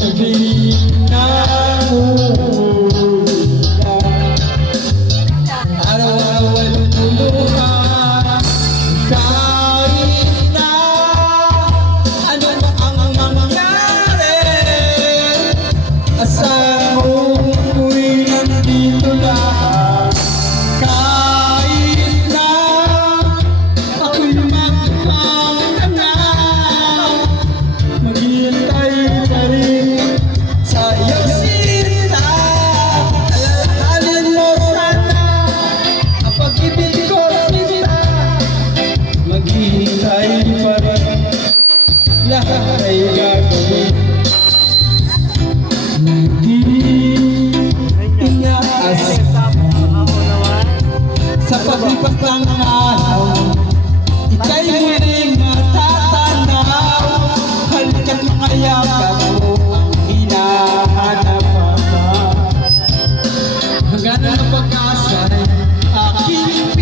tabi ng ulan. Araw-araw ay lumuluha kahit na ano ba ang mangyari. Asahan mo ko'y nandito lang kahit na ako'y magkakang na. Maghihintay pa rin sa iyong sinta. Alalahanin mo sana ang pag-ibig ko sinta. Maghihintay pa rin, lahat ay gagawin. Hindi inaasal sa paglipas ng araw, ika'y muling matatanaw. Halika't mga yakap mo ang hinahanap pa. Hanggang ang pag-asa'y aking